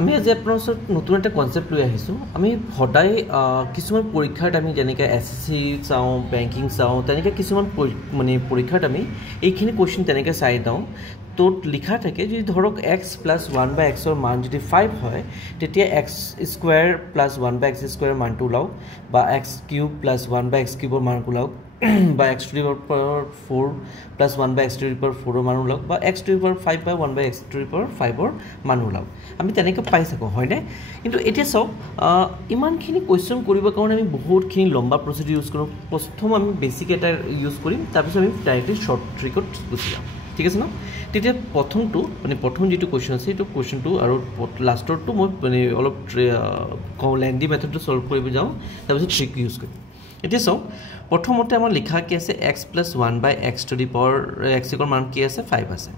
আমি আজি আপোনাৰ ওচৰত নতুন এটা কনসেপ্ট লৈ আহিছো আমি সদায় কিছুমান পৰীক্ষাত আমি যেনেকৈ এসএসসি চাও বেংকিং চাও তেনেকৈ কিছুমান মানে পৰীক্ষাত আমি এইখিনি কোৱেশ্চন তেনেকৈ চাই দাও তো লিখা থাকে যদি ধৰক x + 1 / x ৰ মান যদি 5 হয় তেতিয়া x² + 1 / x² মানটো লাও বা x³ + 1 / x³ মান লাও বা x⁴ + 1 / x⁴ মান লাও বা x⁵ বা 1 / x⁵ মান লাও আমি তেনেকৈ পাই থাকো হয় না কিন্তু এতিয়া সব ইমানখিনি কোৱেশ্চন কৰিবৰ কাৰণে আমি বহুতখিনি লম্বা প্ৰসিডিউৰ ইউজ কৰো প্ৰথম আমি বেসিক এটা ইউজ কৰিম তাৰ পিছত আমি ডাইৰেক্টলি শৰ্ট ট্ৰিকত গুচি যাম ঠিক আছে না তেতিয়া প্ৰথমটো মানে প্ৰথম যেটো কোৱেশ্চন আছে এটো কোৱেশ্চনটো আৰু লাষ্টৰটো মই মানে অলপ লেন্দি মেথডটো সলভ কৰিব যাও তাৰ পিছত ট্ৰিক ইউজ কৰিম এতিয়া সব প্ৰথমতে আমাৰ লিখা কি আছে x + 1 / x⁴ x ৰ মান কি আছে 5 আছে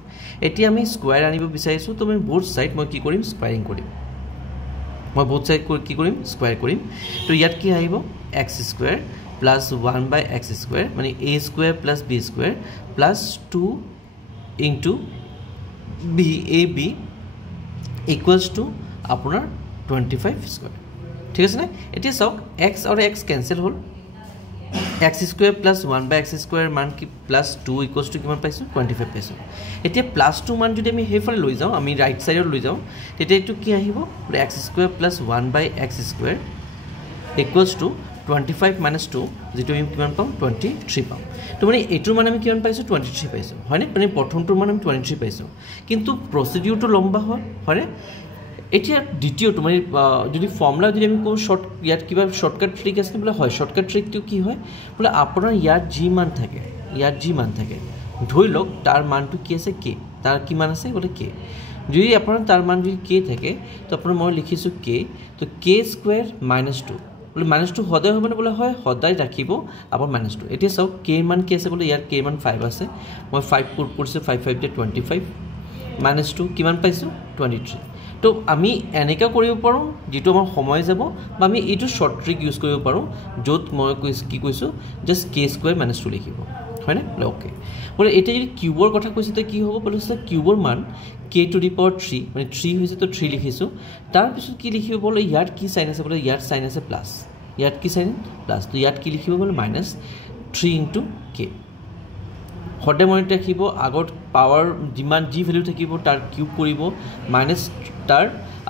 এতিয়া আমি স্কয়াৰ আনিব বিচাৰিছো তো মই বোথ সাইড মই কি কৰিম স্কয়াৰিং কৰিম মই বোথ সাইড কি কৰিম স্কয়াৰ কৰিম তো ইয়াত কি আহিব x² + 1 / x² মানে a² + b² + 2 into ab equals to আপোনাৰ 25 স্কয়াৰ ঠিক আছে না এতিয়া সব x আৰু x ক্যান্সেল হ'ল x² + 1 / x² মান কি +2 equals to কিমান পাইছো 25 পাইছো এতিয়া +2 মান যদি আমি হেফালে লৈ যাও আমি ৰাইট সাইডত লৈ যাও তেতিয়া এটো কি আহিব x² + 1 / x² equals to 25 - 2 যেটো আমি কিমান পাম 23 পাম তো মানে এটোৰ মান আমি কিমান পাইছো 23 পাইছো হয় না মানে প্ৰথমটোৰ মান আমি 23 পাইছো কিন্তু প্ৰসিডিউৰটো লম্বা হয় হয় এতিয়া দ্বিতীয়টো মানে যদি ফৰ্মুলা যদি আমি কো শৰ্ট ইয়াত কিবা শৰ্টকাট ট্ৰিক আছে বলে হয় শৰ্টকাট ট্ৰিকটো কি হয় বলে আপোনাৰ ইয়াত জি মান থাকে ধৰি লওক তাৰ মানটো কি আছে k তাৰ কি মান আছে বলে k যদি আপোনাৰ তাৰ মান যদি k থাকে তো আপোনাৰ মই লিখিছো k তো k² - 2 বলে -2 সদায় হবে না বলে হয় সদায় ৰাখিব আপোনাৰ -2 এতিয়া সব k মান কি আছে বলে ইয়াত k মান 5 আছে মই 5 পুট কৰিছো 5 5 তে 25 -2 কিমান পাইছো 23 তো আমি এনেকা কৰিব পাৰো যেটো আমাৰ সময় যাব বা আমি এটো শৰ্ট ট্ৰিক ইউজ কৰিব পাৰো যত মই কি কৈছো জাস্ট k² - 2 লিখিব হয় না ওকে বলে এটা যদি কিউবৰ কথা কৈছে তো কি হ'ব বলে কিউবৰ মান k⁴ মানে 3 হৈছে তো 3 লিখিছো তাৰ পিছত কি লিখিব বলে ইয়াত কি সাইন আছে বলে ইয়াত সাইন আছে প্লাস ইয়াত কি সাইন প্লাস তো ইয়াত কি লিখিব বলে -3 * k হডে মনে ৰাখিব আগত পাৱাৰ যিমান জি ভ্যালু থাকিব তাৰ কিউব কৰিব মাইনাস তাৰ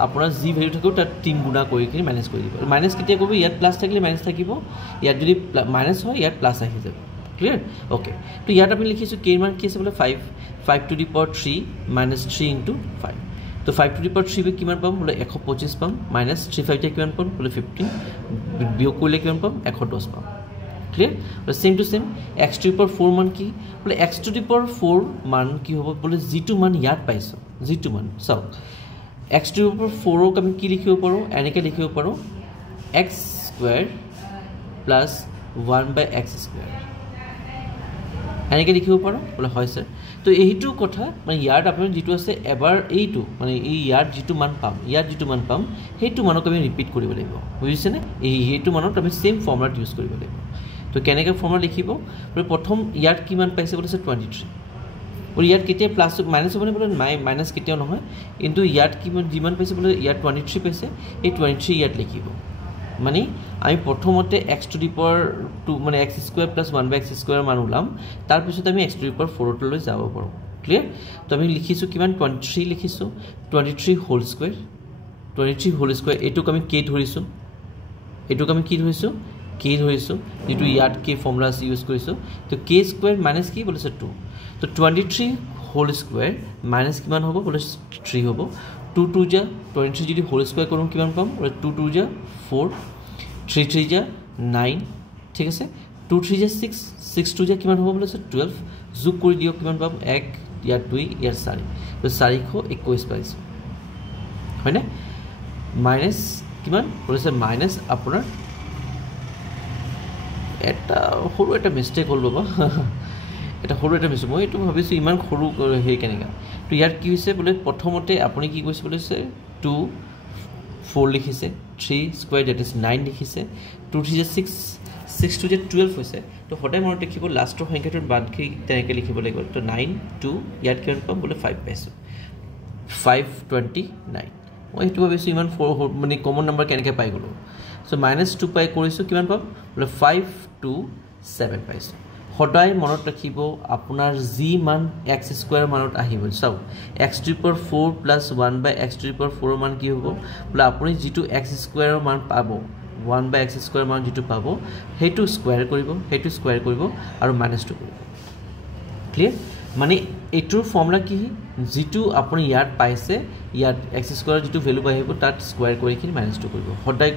আপোনাৰ জি ভ্যালু থাকিব তাৰ 3 গুণা কৰি কিনে মাইনাস কৰি দিব মাইনাস কেতিয়া কৰিব ইয়াত প্লাস থাকিলে মাইনাস থাকিব ইয়াত যদি মাইনাস হয় ইয়াত প্লাস আহি যাব ক্লিয়াৰ ওকে তো ইয়াত আমি লিখিছো k মান কি আছে বলে 5 5 to the power 3 - 3 into 5 তো 5 to the power 3 কিমান পাম বলে 125 পাম মাইনাস 3 5 তে কিমান পাম বলে 15 বিয়োগ কৰিলে কিমান পাম 110 পাম clear same to same x⁴ মান কি বলে x⁴ মান কি হ'ব বলে যেটো মান ইয়াত পাইছো যেটো মান সব x⁴ ক আমি কি লিখিব পাৰো এনেকে লিখিব পাৰো x² + 1 / x² এনেকে লিখিব পাৰো বলে হয় স্যাৰ তো এইটো কথা মানে ইয়াত আপোনাৰ যেটো আছে এবাৰ এইটো মানে এই ইয়াত যেটো মান পাম হেতু মানক আমি ৰিপিট কৰিব লাগিব বুজিছে নে এইটো মানত আমি সেম ফৰ্মুলা ইউজ কৰিব লাগিব তো কেনেকৈ ফৰ্মুলা লিখিব বলে প্ৰথম ইয়াত কি মান পাইছে বলে 23 বলে ইয়াত কেতিয়া প্লাস মাইনাস হ'ব বলে মাইনাস কেতিয়াও নহয় কিন্তু ইয়াত কি যিমান পাইছে বলে ইয়াত 23 পাইছে এই 23 ইয়াত লিখিব মানে আমি প্ৰথমতে x⁴ মানে x² + 1 / x² মান উলাম তাৰ পিছত আমি x⁴ লৈ যাব পাৰো ক্লিয়াৰ তো আমি লিখিছো কিমান 23 লিখিছো 23 হোল স্কয়াৰ এটোক আমি k ধৰিছো এটোক আমি কি ধৰিছো k ধৰিছো যেটো ইয়াত k ফৰ্মুলা ইউজ কৰিছো তো k² - কি বলেছে 2 তো 23 হোল স্কয়াৰ মাইনাস কিমান হ'ব বলে 3 হ'ব 2 2 যা 23 যদি হোল স্কয়াৰ করুম কিমান পাম বলে 2 2 যা 4 3 3 যা 9 ঠিক আছে 2 3 যা 6 6 2 যা কিমান হ'ব বলে 12 যোগ কৰি দিও কিমান পাম 1 ইয়াত 2 ইয়াত 4 তো 421 পাইছো হয় না মাইনাস কিমান বলেছে মাইনাস আপোনাৰ এটা সৰু এটা মিস্টেক হ'ল বাবা এটা সৰু এটা মিস্টেক মই এটো ভাবিছো ইমান সৰু হে কেনেকা তো ইয়াত কি হৈছে বলে প্ৰথমতে আপুনি কি কৈছে বলে 2 4 লিখিছে 3² that is 9 লিখিছে 2 3 6 6 2 12 হৈছে তো হঠাৎ মনত ৰাখিব লাষ্টৰ সংখ্যাটোৰ বাদ কি তেনেকৈ লিখিব লাগিব তো 9 2 ইয়াত কিমান পাম বলে 5 পাইছো 529 মই সেইটো ভাবিছোঁ ইমান 4 মানে কমন নাম্বাৰ কেনেকৈ পাই গ'লোঁ চ' -2 পাই কৰিছোঁ কিমান পাম বোলে 5 2 7 পাইছোঁ সদায় মনত ৰাখিব আপোনাৰ যি মান x² মানত আহিব চাওক x⁴ প্লাছ 1/x⁴ মান কি হ'ব বোলে আপুনি যিটো x² মান পাব 1/x² মান যিটো পাব সেইটো স্কোৱাৰ কৰিব আৰু -2 কৰিব ক্লিয়াৰ মানে এইটোৰ ফৰ্মুলা কি যিটো আপুনি ইয়াত পাইছে ইয়াত x² যিটো ভেলু আহিব তাত স্কোৱাৰ কৰি কিনি -2 কৰিব সদায়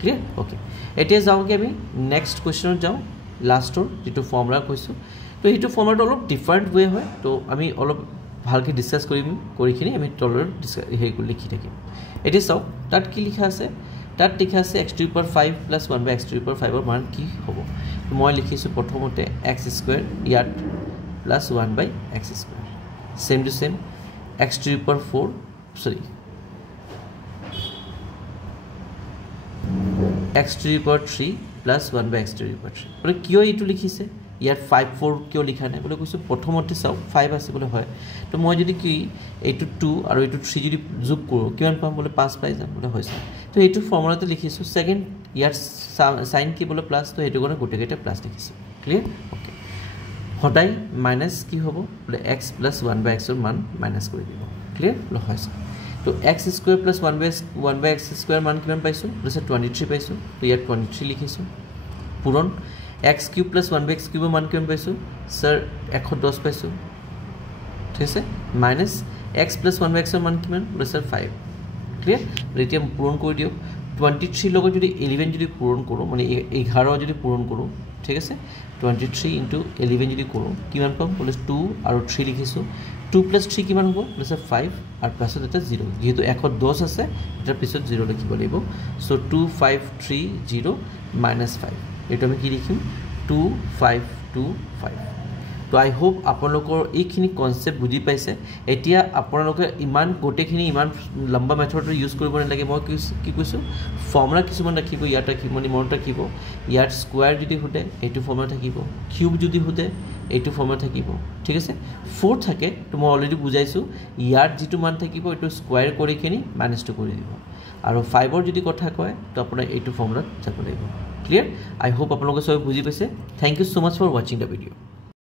ক্লিয়াৰ ওকে এতিয়া যাওঁগে আমি নেক্সট কুৱেশ্যনত যাওঁ লাষ্টৰ যিটো ফৰ্মুলা কৈছোঁ তো সেইটো ফৰ্মুলাটো অলপ ডিফাৰেণ্ট ৱে হয় তো আমি অলপ ভালকৈ ডিছকাছ কৰি কিনি আমি তলৰ হেৰি লিখি থাকিম এতিয়া চাওক তাত কি লিখা আছে তাত লিখা আছে x⁵ প্লাছ 1/x⁵ ৰ মান কি হ'ব মই লিখিছোঁ প্ৰথমতে x² ইয়াত plus 1/x², same to same x⁴ sorry x⁵ plus 1/x⁵ বোলে কিয় এইটো লিখিছে ইয়াত 5 4 কিয় লিখা নাই বোলে কৈছোঁ প্ৰথমতে চাওক 5 আছে বোলে হয় তো মই যদি কি এইটো 2 আৰু এইটো 3 যদি যোগ কৰোঁ কিমান পাম বোলে 5 পাই যাম বোলে হৈছে তো এইটো ফৰ্মুলাতে লিখিছোঁ সেকেন্ড ইয়াত সাইন কি বোলে প্লাছ তো এইটো কাৰণে গোটেইকেইটা প্লাছ লিখিছোঁ ক্লিয়াৰ ওকে সদায় মাইনাছ কি হ'ব বোলে x প্লাছ 1/x ৰ মান মাইনাছ কৰি দিব ক্লিয়াৰ বোলে হৈছে তো x² প্লাছ 1/x² মান কিমান পাইছোঁ বোলে 23 পাইছোঁ তো ইয়াত 23 লিখিছোঁ পূৰণ x³ প্লাছ 1/x³ মান কিমান পাইছোঁ স্যাৰ 110 পাইছোঁ ঠিক আছে মাইনাছ x প্লাছ 1/x ৰ মান কিমান বোলে স্যাৰ 5 ক্লিয়াৰ এতিয়া পূৰণ কৰি দিয়ক 23 লগত যদি 11 যদি পূৰণ কৰোঁ মানে 11 যদি পূৰণ কৰোঁ ঠিক আছে 23 × 11 যদি কৰোঁ কিমান পাম বোলে 2 আৰু 3 লিখিছোঁ 2 + 3 কিমান হ'ব বোলে 5 আৰু পাছত এটা 0 যেহেতু 110 আছে এটাৰ পিছত 0 লিখিব লাগিব সো 2 5 3 0 -5 এইটো আমি কি লিখিম 2 5 2 5 তো আই হোপ আপোনালোকৰ এইখিনি কনসেপ্ট বুজি পাইছে এতিয়া আপোনালোকে ইমান গোটেইখিনি ইমান লম্বা মেথডটো ইউজ কৰিব নালাগে মই কি কৈছোঁ ফৰ্মুলা কিছুমান ৰাখিব ইয়াত ৰাখিব মানে মনত ৰাখিব ইয়াত স্কোৱাৰ যদি হোতে এইটো ফৰ্মুলা থাকিব কিউব যদি হোতে এইটো ফৰ্মুলা থাকিব ঠিক আছে 4 থাকে তো মই অলৰেডি বুজাইছোঁ ইয়াত যিটো মান থাকিব এইটো স্কোৱাৰ কৰি কিনি -2 কৰি দিব আৰু 5 ৰ যদি কথা কয় তো আপোনাৰ এইটো ফৰ্মুলা যাব লাগিব ক্লিয়াৰ আই হোপ আপোনালোকে সব বুজি পাইছে thank you so much for watching the video